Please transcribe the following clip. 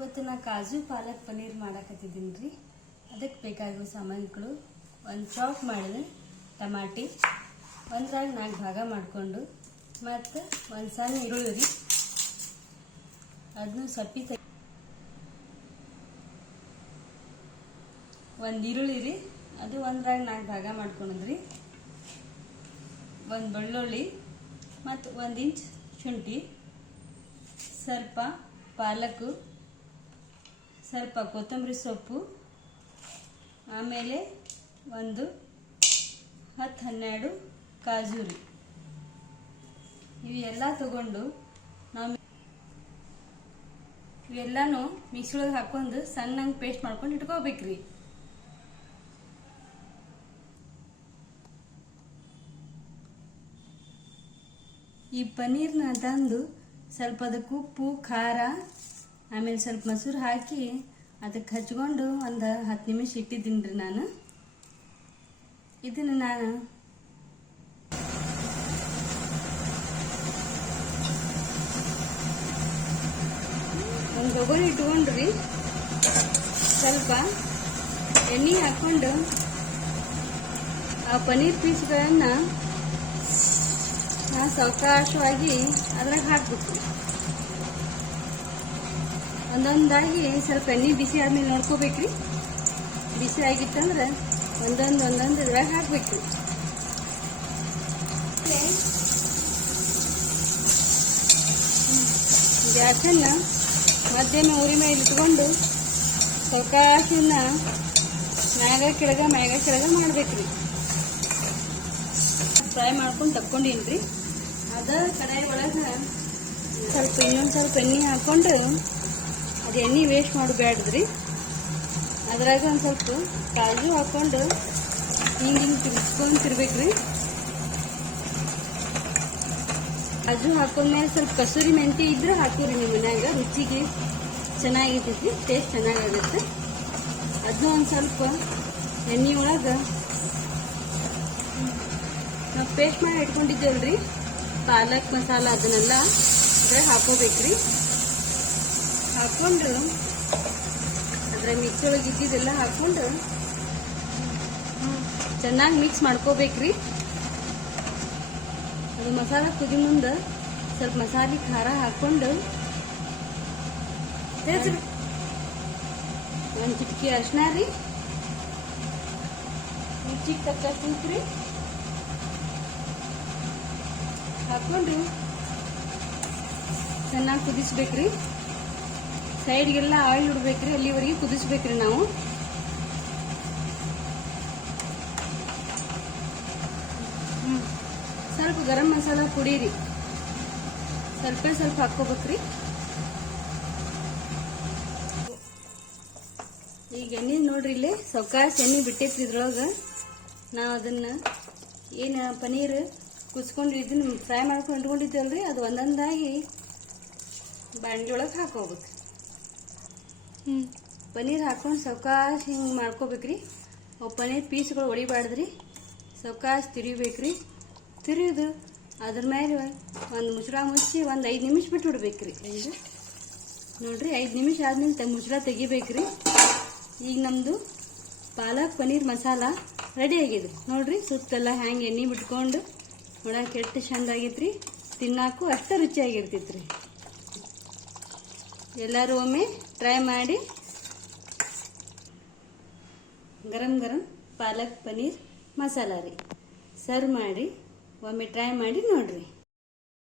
ಇವತ್ತು ನಾ ಕಾಜು ಪಾಲಕ್ ಪನ್ನೀರ್ ಮಾಡಕತ್ತಿದ್ದೀನಿ ರೀ. ಅದಕ್ಕೆ ಬೇಕಾಗಿರೋ ಸಾಮಾನುಗಳು: ಒಂದು ಚಾಪ್ ಮಾಡಿದ ಟಮಾಟಿ, ಒಂದ್ರಾಗ 4 ಭಾಗ ಮಾಡಿಕೊಂಡು, ಮತ್ತು ಒಂದು ಸಣ್ಣ ಈರುಳ್ಳಿ ರೀ, ಅದನ್ನು ಸಪ್ಪಿ ಒಂದು ಈರುಳ್ಳಿ ರೀ, ಅದು ಒಂದ್ರಾಗ 4 ಭಾಗ ಮಾಡ್ಕೊಂಡ್ರಿ, ಒಂದು ಬೆಳ್ಳುಳ್ಳಿ ಮತ್ತು 1 ಇಂಚ್ ಶುಂಠಿ, ಸ್ವಲ್ಪ ಪಾಲಕು, ಸ್ವಲ್ಪ ಕೊತ್ತಂಬರಿ ಸೊಪ್ಪು, ಆಮೇಲೆ ಒಂದು 10-12 ಕಾಜು ರೀ. ಇವೆಲ್ಲ ತಗೊಂಡು ನಾವು ಇವೆಲ್ಲನೂ ಮಿಕ್ಸಿ ಒಳಗೆ ಹಾಕೊಂಡು ಸಣ್ಣಂಗೆ ಪೇಸ್ಟ್ ಮಾಡ್ಕೊಂಡು ಇಟ್ಕೋಬೇಕ್ರಿ. ಈ ಪನ್ನೀರ್ನ ತಂದು ಸ್ವಲ್ಪ ಅದಕ್ಕೆ ಉಪ್ಪು, ಖಾರ, ಆಮೇಲೆ ಸ್ವಲ್ಪ ಮೊಸರು ಹಾಕಿ ಅದಕ್ಕೆ ಹಚ್ಕೊಂಡು ಒಂದು 10 ನಿಮಿಷ ಇಟ್ಟಿದ್ದೀನಿ ರೀ. ನಾನು ಇದನ್ನು ಒಂದು ಬೊಗಣಿ ಇಟ್ಕೊಂಡ್ರಿ, ಸ್ವಲ್ಪ ಎಣ್ಣೆ ಹಾಕ್ಕೊಂಡು ಆ ಪನ್ನೀರ್ ಪೀಸ್ಗಳನ್ನು ಸಾವಕಾಶವಾಗಿ ಅದ್ರಾಗ ಹಾಕ್ಬೇಕು. ಒಂದೊಂದಾಗಿ ಸ್ವಲ್ಪ ಎಣ್ಣೆ ಬಿಸಿ ಆದ್ಮೇಲೆ ನೋಡ್ಕೋಬೇಕ್ರಿ. ಬಿಸಿ ಆಗಿತ್ತಂದ್ರೆ ಒಂದೊಂದು ಇದ್ರಾಗ ಹಾಕ್ಬೇಕ್ರಿ. ಗ್ಯಾಸನ್ನ ಮಧ್ಯಮ ಉರಿ ಮೇಲೆ ಇಟ್ಕೊಂಡು ಸಾವಕಾಶನ್ನ ಮ್ಯಾಗ ಕೆಳಗ ಮಾಡ್ಬೇಕ್ರಿ. ಫ್ರೈ ಮಾಡ್ಕೊಂಡು ತಕ್ಕೊಂಡೀನಿ. ಅದ ಕಡಾಯಿ ಒಳಗೆ ಇನ್ನೊಂದು ಸ್ವಲ್ಪ ಎಣ್ಣೆ ಹಾಕ್ಕೊಂಡು, ಅದು ಎಣ್ಣೆ ವೇಸ್ಟ್ ಮಾಡಬೇಡ್ರಿ. ಅದ್ರಾಗ ಒಂದು ಸ್ವಲ್ಪ ಕಾಜು ಹಾಕ್ಕೊಂಡು ಹಿಂಗೆ ತಿರ್ಬೇಕ್ರಿ. ಕಾಜು ಹಾಕೊಂಡ್ಮೇಲೆ ಸ್ವಲ್ಪ ಕಸೂರಿ ಮೆಂತಿ ಇದ್ರೆ ಹಾಕಿರಿ ನಿಮ್ಮ ಮನ್ಯಾಗ, ರುಚಿಗೆ ಚೆನ್ನಾಗಿರ್ತೈತಿ, ಟೇಸ್ಟ್ ಚೆನ್ನಾಗಾಗುತ್ತೆ. ಅದನ್ನ ಒಂದು ಸ್ವಲ್ಪ ಎಣ್ಣೆ ಒಳಗೆ ನಾವು ಪೇಸ್ಟ್ ಮಾಡಿ ಇಟ್ಕೊಂಡಿದ್ದೇವಲ್ರಿ ಪಾಲಕ್ ಮಸಾಲ, ಅದನ್ನೆಲ್ಲ ಅದ್ರಾಗ ಹಾಕೋಬೇಕ್ರಿ. ಹಾಕ್ಕೊಂಡು ಅದ್ರ ಮಿಕ್ಸಿ ಒಳಗೆ ಇದ್ದಿದ್ದೆಲ್ಲ ಹಾಕ್ಕೊಂಡು ಚೆನ್ನಾಗಿ ಮಿಕ್ಸ್ ಮಾಡ್ಕೋಬೇಕ್ರಿ. ಅದು ಮಸಾಲ ಕುದಿ ಮುಂದೆ ಸ್ವಲ್ಪ ಮಸಾಲೆ ಖಾರ ಹಾಕ್ಕೊಂಡು, ಒಂದು ಚಿಟಕಿ ಅರಿಶಿನ ರೀ, ರುಚಿಗೆ ತಕ್ಕಷ್ಟು ಉಪ್ಪು ರೀ ಹಾಕ್ಕೊಂಡು ಚೆನ್ನಾಗಿ ಕುದಿಸ್ಬೇಕ್ರಿ. ಸೈಡ್ಗೆಲ್ಲ ಆಯಿಲ್ ಇಡ್ಬೇಕ್ರಿ, ಅಲ್ಲಿವರೆಗೆ ಕುದಿಸ್ಬೇಕ್ರಿ ನಾವು. ಸ್ವಲ್ಪ ಗರಂ ಮಸಾಲ ಪುಡಿ ರೀ, ಸ್ವಲ್ಪ ಹಾಕ್ಕೋಬೇಕ್ರಿ. ಈಗ ಎಣ್ಣೆ ನೋಡ್ರಿ, ಇಲ್ಲಿ ಸಾವಕಾಶ ಎಣ್ಣೆ ಬಿಟ್ಟೈತ್ರಿ. ಇದ್ರೊಳಗೆ ನಾವು ಅದನ್ನ ಏನು ಪನ್ನೀರ್ ಕುಚ್ಕೊಂಡು ಇದನ್ನ ಫ್ರೈ ಮಾಡ್ಕೊಂಡು ಇಟ್ಕೊಂಡಿದ್ದೇವಲ್ರಿ, ಅದು ಒಂದೊಂದಾಗಿ ಬಾಂಡ್ಲಿ ಒಳಗೆ ಹಾಕೋಬೇಕು. ಪನ್ನೀರ್ ಹಾಕೊಂಡು ಸಾವಕಾಶ ಹಿಂಗೆ ಮಾಡ್ಕೋಬೇಕ್ರಿ. ಅವು ಪನ್ನೀರ್ ಪೀಸ್ಗಳು ಹೊಡಿಬಾರ್ದ್ರಿ, ಸಾವಕಾಶ ತಿರಿಬೇಕ್ರಿ. ತಿರಿಯೋದು ಅದ್ರ ಮೇಲೆ ಒಂದು ಮುಚ್ಚಳ ಮುಚ್ಚಿ ಒಂದು 5 ನಿಮಿಷ ಬಿಟ್ಟು ಬಿಡ್ಬೇಕ್ರಿ. ನೋಡ್ರಿ, 5 ನಿಮಿಷ ಆದ್ಮೇಲೆ ಮುಚ್ಚಳ ತೆಗಿಬೇಕ್ರಿ. ಈಗ ನಮ್ಮದು ಪಾಲಕ್ ಪನ್ನೀರ್ ಮಸಾಲ ರೆಡಿ ಆಗಿದೆ ನೋಡ್ರಿ. ಸುತ್ತೆಲ್ಲ ಹ್ಯಾಂಗೆ ಎಣ್ಣೆ ಬಿಟ್ಕೊಂಡು ನೋಡಕ್ಕೆ ಎಷ್ಟು ಚಂದ ಆಗೈತ್ರಿ. ತಿನ್ನಾಕು ಅಷ್ಟು ರುಚಿಯಾಗಿರ್ತೈತ್ರಿ. ಎಲ್ಲರೂ ಒಮ್ಮೆ ಟ್ರೈ ಮಾಡಿ. ಗರಂ ಪಾಲಕ್ ಪನ್ನೀರ್ ಮಸಾಲ ರೀ, ಸರ್ವ್ ಮಾಡಿ ಒಮ್ಮೆ ಟ್ರೈ ಮಾಡಿ ನೋಡ್ರಿ.